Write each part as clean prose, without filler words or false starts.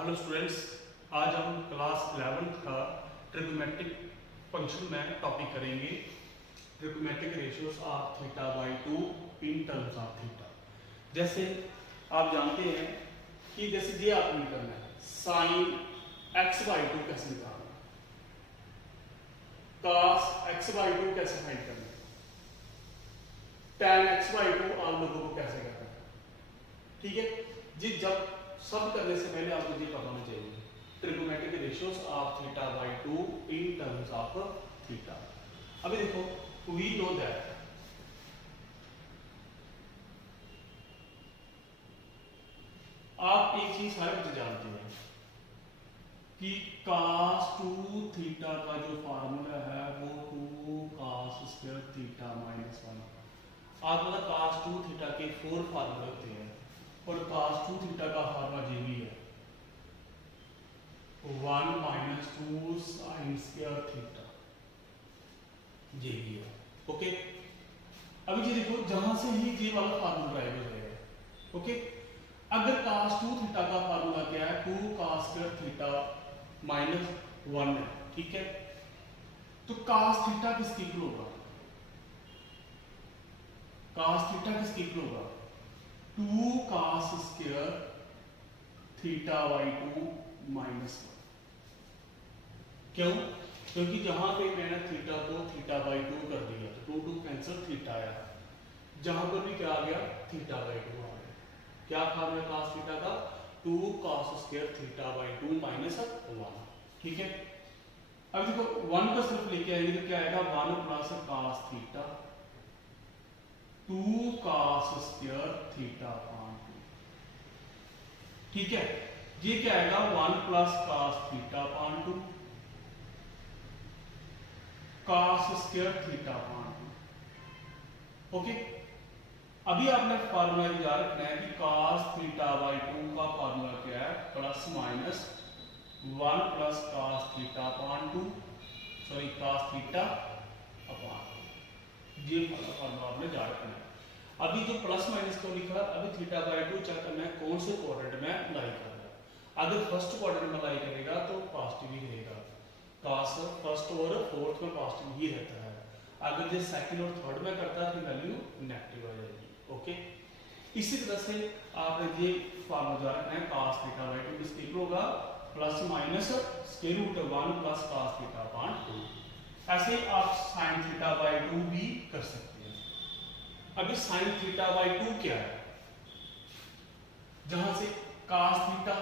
Hello students, आज हम class 11th का ट्रिग्नोमेट्रिक फंक्शन में टॉपिक करेंगे trigonometric ratios of theta by 2 in terms of theta. जैसे आप जानते हैं कि जैसे ये आपने करना है साइन x बाई 2 कैसे निकालना है, cos x बाई 2 कैसे फाइंड करना है, tan x बाई 2 आप लोगों को कैसे करना है। ठीक है जी, जब सब करने से पहले आपको ये पता होना चाहिए trigonometric ratios of theta by 2 in terms of theta. अभी देखो वी नो दैट आप एक चीज सारे बच्चे जानते हैं कि cos 2 थीटा का जो फार्मूला है वो 2 cos स्क्वायर थीटा माइनस 1। आपको पता cos 2 थीटा के 4 फार्मूले होते हैं और cos 2 थीटा का फार्मूला ये भी है 1 माइनस 2 साइन स्क्वायर थीटा, ये भी है। ओके, अभी ये देखो जहां से ही ये वाला फार्मूला ड्राइव हो जाएगा। ओके, अगर cos 2 थीटा का फार्मूला क्या है 2 cos स्क्वायर थीटा माइनस 1 है, ठीक है, तो cos थीटा किसके इक्वल होगा, cos थीटा किसके इक्वल होगा 2 cos square theta by 2 minus 1। क्यों? क्योंकि जहां पे मैंने थीटा को थीटा बाई 2 कर दिया तो 2 कैंसिल थीटा आया, जहां पर भी क्या आ गया थीटा बाई 2 आ गया। क्या फार्मूला cos थीटा का 2 cos square theta by 2 minus 1। ठीक है, अब देखो 1 का सिर्फ लेके आएंगे तो क्या आएगा 1 plus cos theta 2 cos square theta upon 2। ठीक है, ये क्या आएगा 1 plus cos theta upon 2 cos square theta upon 2। Okay, अभी आपने फार्मूला याद रखना है कि cos थीटा बाई 2 का फार्मूला क्या है plus minus 1 plus cos theta upon 2, sorry cos theta upon 2। ये फार्मूला आपने याद रखना है। अभी जो प्लस माइनस को लिखा, अभी थीटा बाई 2 चेक करना है कौन से क्वाड्रेंट में अप्लाई कर रहा है। अगर फर्स्ट क्वाड्रेंट में अप्लाई करेगा तो पॉजिटिव ही रहेगा, cos फर्स्ट और फोर्थ में पॉजिटिव ही रहता है। अगर ये सेकंड और थर्ड में करता है तो वैल्यू नेगेटिव आ जाएगी। ओके, इसी तरह से आपने ये फार्मूला रखना है cos थीटा बाई 2 किसके इक्वल होगा plus minus square root 1 plus cos theta upon 2। ऐसे ही आप sin थीटा बाई 2 भी कर सकते हैं। अभी sin थीटा बाई 2 क्या है, जहां से cos थीटा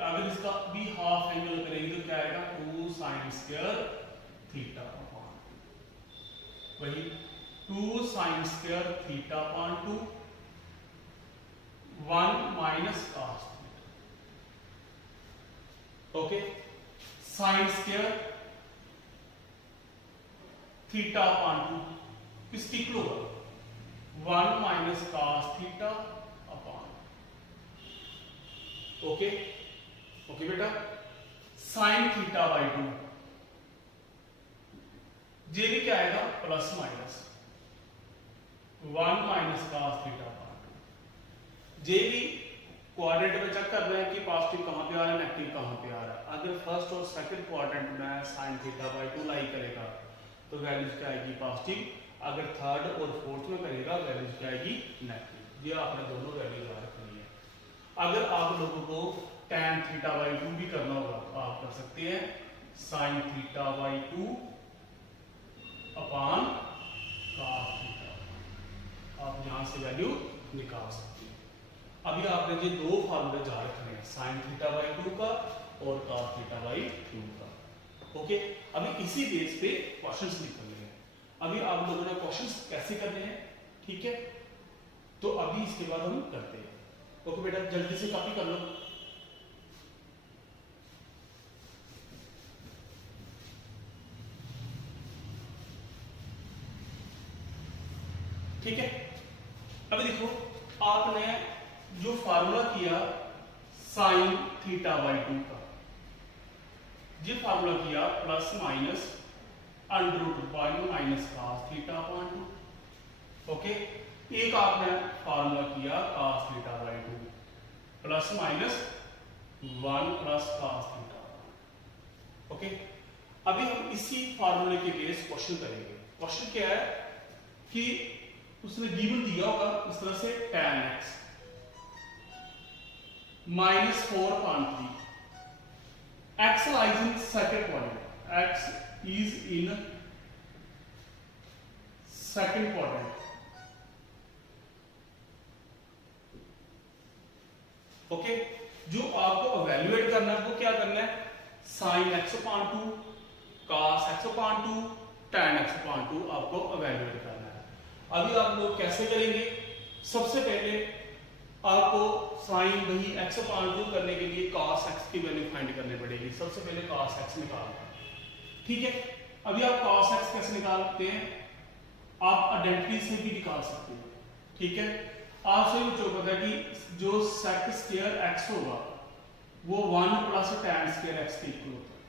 अगर इसका भी हाफ एंगल करेंगे तो क्या आएगा 2 sin स्क्वायर थीटा अपॉन 2, वही 2 sin square theta upon 2 1 minus cos theta. Okay, sin square theta upon 2 किसकी इक्वल होगा 1 minus cos theta upon. Okay okay बेटा, साइन थीटा बाई 2 ये भी क्या आएगा plus minus 1 minus cos theta upon 2। ये भी क्वाड्रेंट में चेक करना है कि पॉजिटिव कहां पे आ रहा है नेगेटिव कहां पे आ रहा है। अगर फर्स्ट और सेकंड क्वाड्रेंट में साइन थीटा बाई 2 लाई करेगा तो वैल्यूज क्या आएगी पॉजिटिव, अगर थर्ड और फोर्थ में करेगा वैल्यूज क्या आएगी नेगेटिव। ये आपने दोनों वैल्यूज याद रखनी है। अगर आप लोगों को tan थीटा बाई 2 भी करना होगा तो आप कर सकते हैं sin theta by 2 upon cos theta, आप यहां से वैल्यू निकाल सकते हैं। अभी आपने ये दो फार्मूले जान रखने हैं sin थीटा बाई 2 का और cos थीटा बाई 2 का। ओके, अभी इसी बेस पे क्वेश्चंस निकलने हैं। अभी आप लोगों ने क्वेश्चंस कैसे करने हैं, ठीक है, तो अभी इसके बाद हम करते हैं। ओके बेटा, जल्दी से कॉपी कर लो। ठीक है, अभी देखो आपने जो फार्मूला किया साइन थीटा बाई 2 का, ये फार्मूला किया plus minus under root 1 minus cos theta upon 2। Okay, एक आपने फार्मूला किया cos theta by 2 plus minus 1 plus cos theta. Okay, अभी हम इसी फार्मूले के बेस क्वेश्चन करेंगे। क्वेश्चन क्या है कि उसने गिवन दिया होगा इस तरह से tan x minus 4.3, x lies in second quadrant, x is in second quadrant। Okay, जो आपको इवैल्यूएट करना है वो क्या करना है, sin x upon 2, cos x upon 2, tan x upon 2 आपको इवैल्यूएट करना है। अभी आप लोग कैसे करेंगे, सबसे पहले आपको sin वही x upon 2 करने के लिए cos x की वैल्यू फाइंड करनी पड़ेगी। सबसे पहले cos x निकालना है, ठीक है। अभी आप cos x कैसे निकालते हैं, आप आइडेंटिटी से भी निकाल सकते हैं, ठीक है। आपसे भी जो पता है कि जो sec स्क्वायर x होगा वो 1 प्लस tan स्क्वायर x के इक्वल होता है,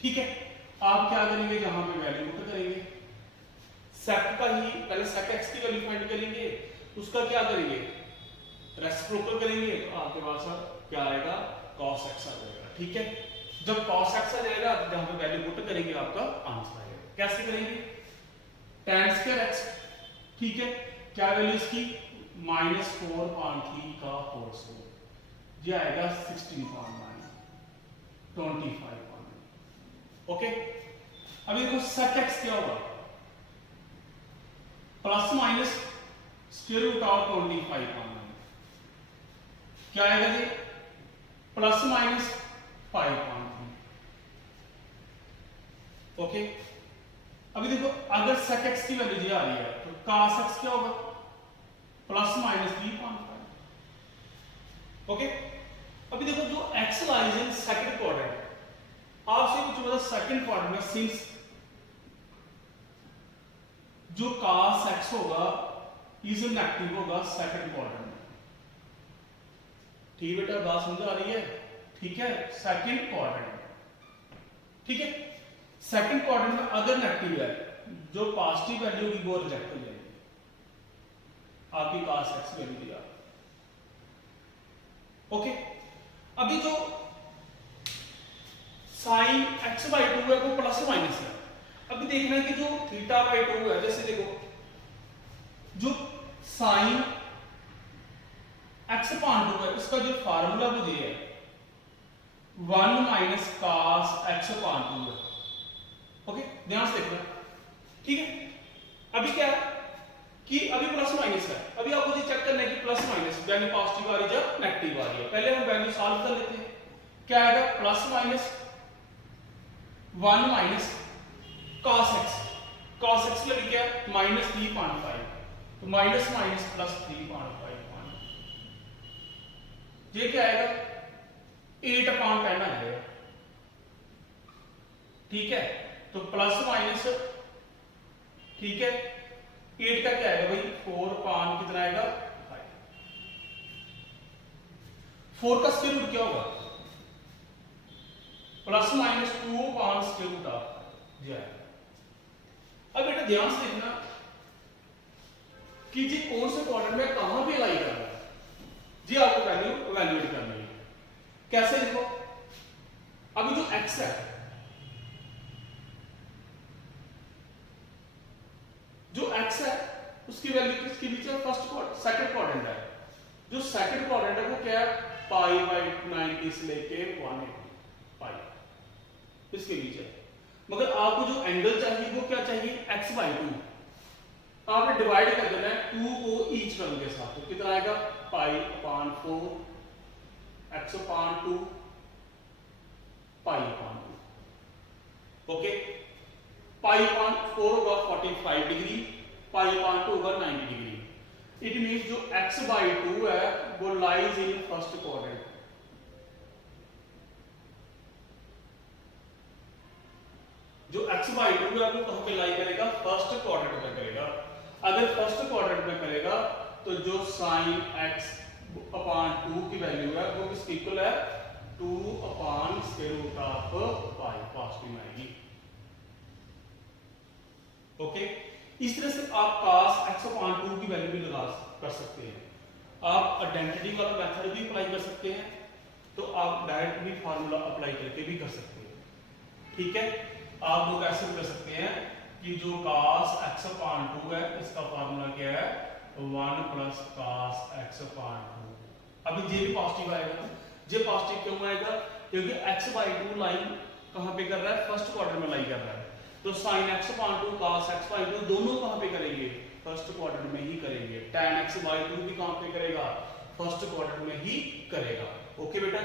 ठीक है। आप क्या करेंगे, जहां पे वैल्यू पुट करेंगे, sec का ही पहले sec x की वैल्यू फाइंड करेंगे, उसका क्या करेंगे, रेसिप्रोकल करेंगे, तो आपके पास क्या आएगा, cos x आ जाएगा, ठीक है। जब cos x आ जाएगा जहां पे वैल्यू पुट करेंगे आपका आंसर आएगा। कैसे करेंगे, tan स्क्वायर x, ठीक है, क्या वैल्यू इसकी -4.3 का होल स्क्वायर, ये आएगा 16.9, 25.9। ओके, अभी देखो sec x क्या होगा, plus minus square root of 25.9, क्या आएगा जी, प्लस माइनस 5.3। ओके, अभी देखो अगर sec x की वैल्यू जी आ रही है तो cos x क्या होगा, प्लस माइनस 3.5। ओके, अभी देखो जो x lies in second quadrant, आपसे कुछ मतलब सेकंड क्वाड्रेंट में सिंस जो cos x होगा इज नेगेटिव होगा सेकंड क्वाड्रेंट में, ठीक बेटा, बात समझ आ रही है, ठीक है। सेकंड क्वाड्रेंट, ठीक है, सेकंड क्वाड्रेंट में अगर नेगेटिव है, जो पॉजिटिव वैल्यू होगी वो रिजेक्ट हो जाएगी, आपकी cos x वैल्यू दिया। ओके, अभी जो sin x बाई 2 है वो प्लस माइनस है। अभी देखना है कि जो थीटा बाई 2 है, जैसे देखो जो sin x अपॉन 2 है उसका जो फार्मूला मुझे है 1 माइनस cos x अपॉन 2 है। ओके, ध्यान से देखना, ठीक है। अभी क्या है कि अभी प्लस माइनस है, अभी आपको ये चेक करना है कि प्लस माइनस वैल्यू पॉजिटिव आ रही है या नेगेटिव आ रही है। पहले हम वैल्यू सॉल्व कर लेते हैं, क्या आएगा, plus minus 1 minus cos x, cos x की वैल्यू क्या है -3.5, तो माइनस माइनस प्लस 3.5, ये क्या आएगा 8/10 आ जाएगा, ठीक है। तो प्लस माइनस, ठीक है, 8 का क्या आएगा भाई 4 कितना आएगा 5, 4 का स्क्वायर रूट क्या होगा, plus minus 2 square root of G आएगा। अब बेटा ध्यान से देखना कि जी कौन से क्वाड्रेंट में कहां पे अलाई करना है, जी आपको वैल्यू इवैल्यूएट करनी है। कैसे लिखो, अभी जो x है, जो x है उसकी वैल्यू किसके बीच है, फर्स्ट क्वाड्रेंट सेकंड क्वाड्रेंट है। जो सेकंड क्वाड्रेंट है वो क्या है पाई बाई 90 से लेके 180 पाई, इसके बीच है। मगर आपको जो एंगल चाहिए वो क्या चाहिए, x बाई 2, आपने डिवाइड कर देना है 2 को ईच टर्म के साथ, तो कितना आएगा pi upon 4 x upon 2 pi upon 2। Okay, pi upon 4 होगा 45 डिग्री, पाई अपॉन 2 होगा 90 डिग्री। इट मींस जो x बाई 2 है वो लाइज इन फर्स्ट क्वाड्रेंट। जो x बाई 2 है वो कहां पे लाई करेगा, फर्स्ट क्वाड्रेंट में करेगा। अगर फर्स्ट क्वाड्रेंट में करेगा तो जो sin x अपॉन 2 की वैल्यू है वो किसके इक्वल है 2 upon square root of pi, positive में आएगी। ओके, इस तरह से आप cos x अपॉन 2 की वैल्यू भी लगा कर सकते हैं। आप आइडेंटिटी वाला मेथड भी अप्लाई कर सकते हैं आप डायरेक्ट भी फार्मूला अप्लाई करके भी कर सकते हो, ठीक है। आप लोग ऐसे भी कर सकते हैं कि जो cos x अपान 2 है इसका फार्मूला क्या है 1 प्लस cos x अपान 2। अभी ये भी पॉजिटिव आएगा। ये पॉजिटिव क्यों आएगा? क्योंकि x बाई 2 लाइन कहां पे कर रहा है? फर्स्ट क्वाड्रेंट में लाई कर रहा है। तो sin x upon 2 cos x by 2 दोनों कहां पे करेंगे? फर्स्ट क्वाड्रेंट में ही करेंगे। tan x बाई 2 भी कहां पे करेगा? फर्स्ट क्वाड्रेंट में ही करेगा। ओके बेटा,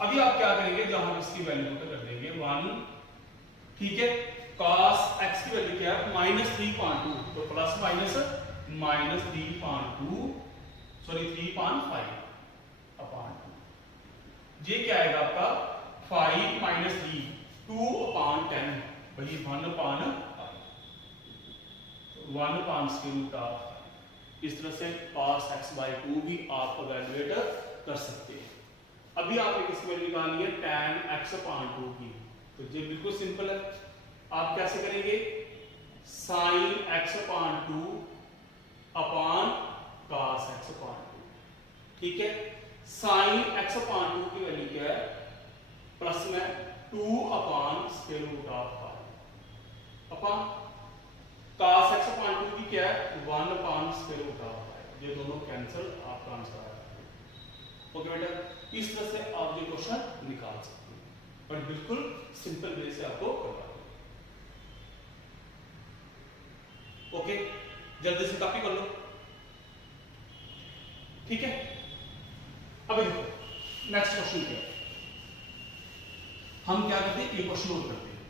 अभी आप क्या करेंगे? जहां इसकी वैल्यू को कर देंगे 1, ठीक है। cos x की वैल्यू क्या है? -3.2, तो प्लस माइनस -3.2 सॉरी 3.5 अपान 2। ये क्या आएगा आपका 5 माइनस 3 2 अपान 10, भाई 1 अपान स्क्वायर रूट ऑफ। इस तरह से cos x बाई 2 भी आप इवैल्यूएट कर सकते हैं। अभी आप एक इसमें निकालिए है tan x अपान 2 की, तो ये बिल्कुल सिंपल है। आप कैसे करेंगे? sin x अपान 2 अपान cos x अपान 2, ठीक है। sin x अपान 2 की वैल्यू क्या है? प्लस में 2 upon square root of 5 upon cos x upon 2 की क्या है? 1 अपान स्क्वायर रूट ऑफ 5। ये दोनों कैंसिल, आपका आंसर आएगा। ओके बेटा, इस तरह से आप ये क्वेश्चन निकाल सकते हैं और बिल्कुल सिंपल वे से आपको करवा दूंगा। ओके, जल्दी से कॉपी कर लो, ठीक है। अब देखो नेक्स्ट क्वेश्चन क्या है। हम क्या करते हैं? एक क्वेश्चन और करते हैं,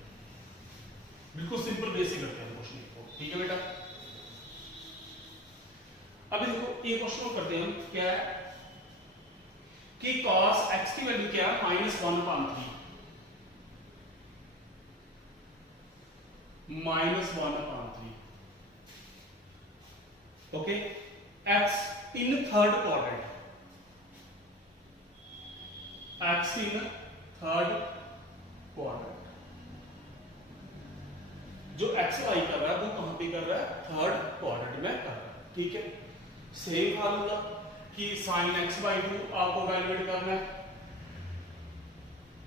बिल्कुल सिंपल वे से करते हैं क्वेश्चन को, ठीक है बेटा। अभी देखो एक क्वेश्चन और करते हैं हम, क्या है कि cos x की वैल्यू क्या है? -1/3 -1/3, okay. x in third quadrant, x in third quadrant. जो x लाई कर रहा है वो कहां पे कर रहा है? थर्ड क्वाड्रेंट में कर रहा है, ठीक है। सेम फार्मूला कि sin x बाई 2 आपको वैल्यूएट करना है,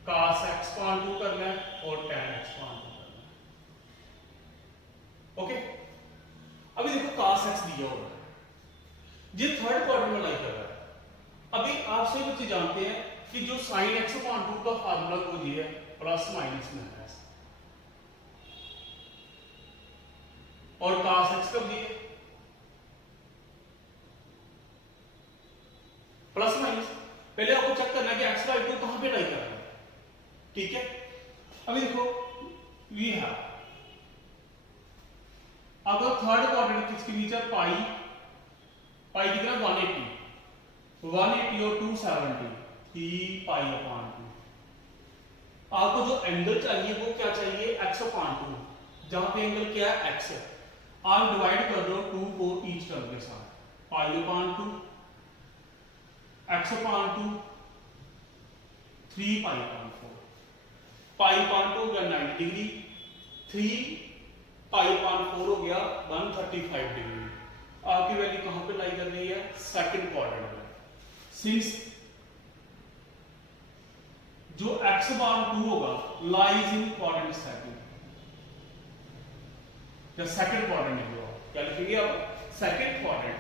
cos x अपान 2 करना है और tan x अपान 2 करना है, ओके। अभी देखो cos x दिया हुआ है, ये थर्ड क्वाड्रेंट में लाई कर रहा है। अभी आप सभी बच्चे जानते हैं कि जो sin x अपान 2 का फार्मूला को दिया है प्लस माइनस में है और cos x कब दिए? Plus minus. पहले आपको चेक करना है कि x बाई 2 कहां पे लाई कर रहा है, ठीक है। अभी देखो वी है, अगर थर्ड क्वाड्रेंट किसके बीच है? पाई कितना? 180 और 270, 3 पाई अपान 2। आपको जो एंगल चाहिए वो क्या चाहिए? x अपान 2, जहां पे एंगल क्या है? x है। आप डिवाइड कर दो 2 को ईच टर्म के साथ, पाई अपान 2 x अपान 2 3 पाई अपान 4, पाई अपान 2 हो गया 90 डिग्री, 3 पाई अपान 4 हो गया 135 डिग्री। आपकी वैल्यू कहां पे लाई कर रही है? सेकंड क्वाड्रेंट में। सिंस जो x अपान 2 होगा लाइज इन क्वाड्रेंट सेकंड, या सेकंड क्वाड्रेंट में होगा, क्या लिखेंगे आप? Second quadrant.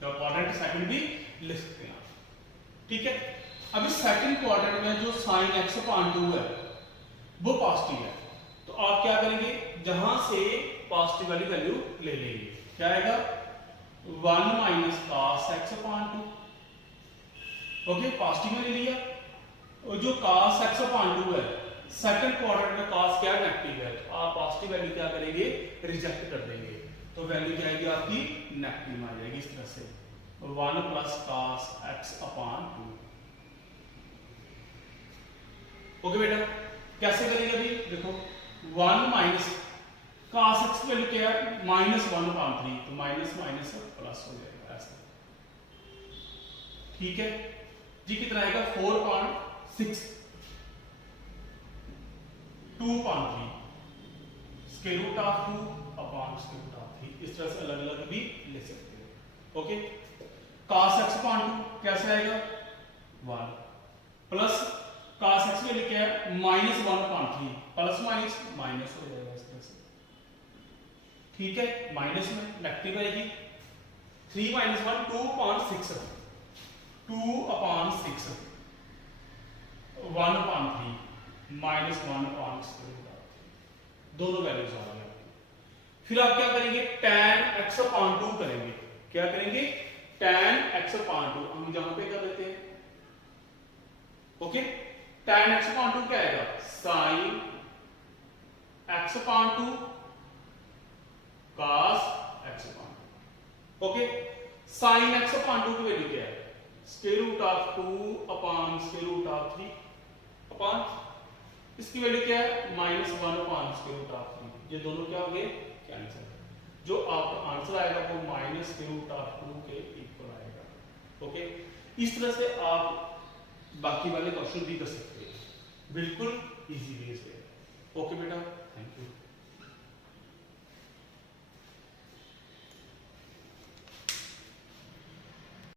तो क्वाड्रेंट सेकंड भी लिख सकते हैं, ठीक है। अभी सेकंड क्वाड्रेंट में जो sin x अपान 2 है वो पॉजिटिव है, तो आप क्या करेंगे? जहां से पॉजिटिव वाली वैल्यू ले लेंगे, क्या आएगा? 1 minus cos x upon 2, okay, positive में ले लिया। और जो cos x अपान 2 है सेकंड क्वाड्रेंट में cos क्या नेगेटिव है, तो आप पॉजिटिव वैल्यू क्या करेंगे? रिजेक्ट कर देंगे, तो वैल्यू क्या आएगी आपकी? नेगेटिव आ जाएगी। इस तरह से 1 plus cos x upon 2, okay बेटा। कैसे करेंगे? अभी देखो 1 माइनस cos x की वैल्यू क्या है? -1/3, तो माइनस माइनस प्लस हो जाएगा ऐसे, ठीक है जी। कितना आएगा? 4.6 2.3 square root of 2 upon square root of 3। इस तरह से अलग अलग भी ले सकते हो, ओके cos x upon 2 कैसे आएगा 1 प्लस cos x के लिए क्या है -1 upon 3 प्लस माइनस माइनस हो जाएगा इस तरह से, ठीक है, माइनस में नेगेटिव आएगी 3 - 1 2 upon 6 2 upon 6 1 upon 3 -1 upon square root of 3 दोनों वैल्यूज आ गई। फिर आप क्या करेंगे tan x upon 2 करेंगे, क्या करेंगे tan x upon 2 हम यहां पे कर देते हैं, ओके tan x upon 2 क्या आएगा sin x upon 2 cos x upon 2, okay sin x upon 2 की वैल्यू क्या है square root of 2 upon square root of 3 upon इसकी वैल्यू क्या है -1 अपॉन स्क्वायर रूट ऑफ 3, ये दोनों क्या हो गए कैंसिल, जो आपका आंसर आएगा वो -स्क्वायर रूट ऑफ 2 के इक्वल आएगा, ओके इस तरह से आप बाकी वाले क्वेश्चन भी कर सकते हैं बिल्कुल इजी वे से, ओके बेटा थैंक यू।